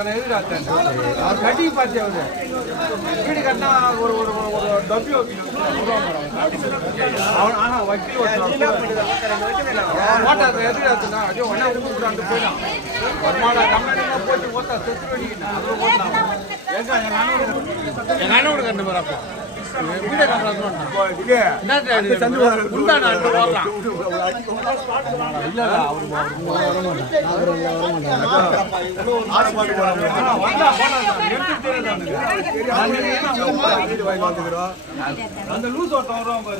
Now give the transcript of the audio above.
அத்தனை எதிராக அவர் கட்டிங் பார்த்து அவரு வீடு கட்டினா ஒரு ஒரு ஒரு டப்பி அவன் ஆனால் வக்கீல் ஓட்டாத எதிராத்துனா ஐயோ ஒன்றா ஊட்டு போயிடான் வருமானா கம்பெனியாக போட்டு ஓட்டா செத்து வெடிக்கணும் அது ஓட்டலாம் எங்கள் அண்ணோட கண்டு வரப்போ வீடே கட்டுறாங்க ஓடலாம் இல்லை அந்த லூஸ் ஓட்டம் வருவாங்க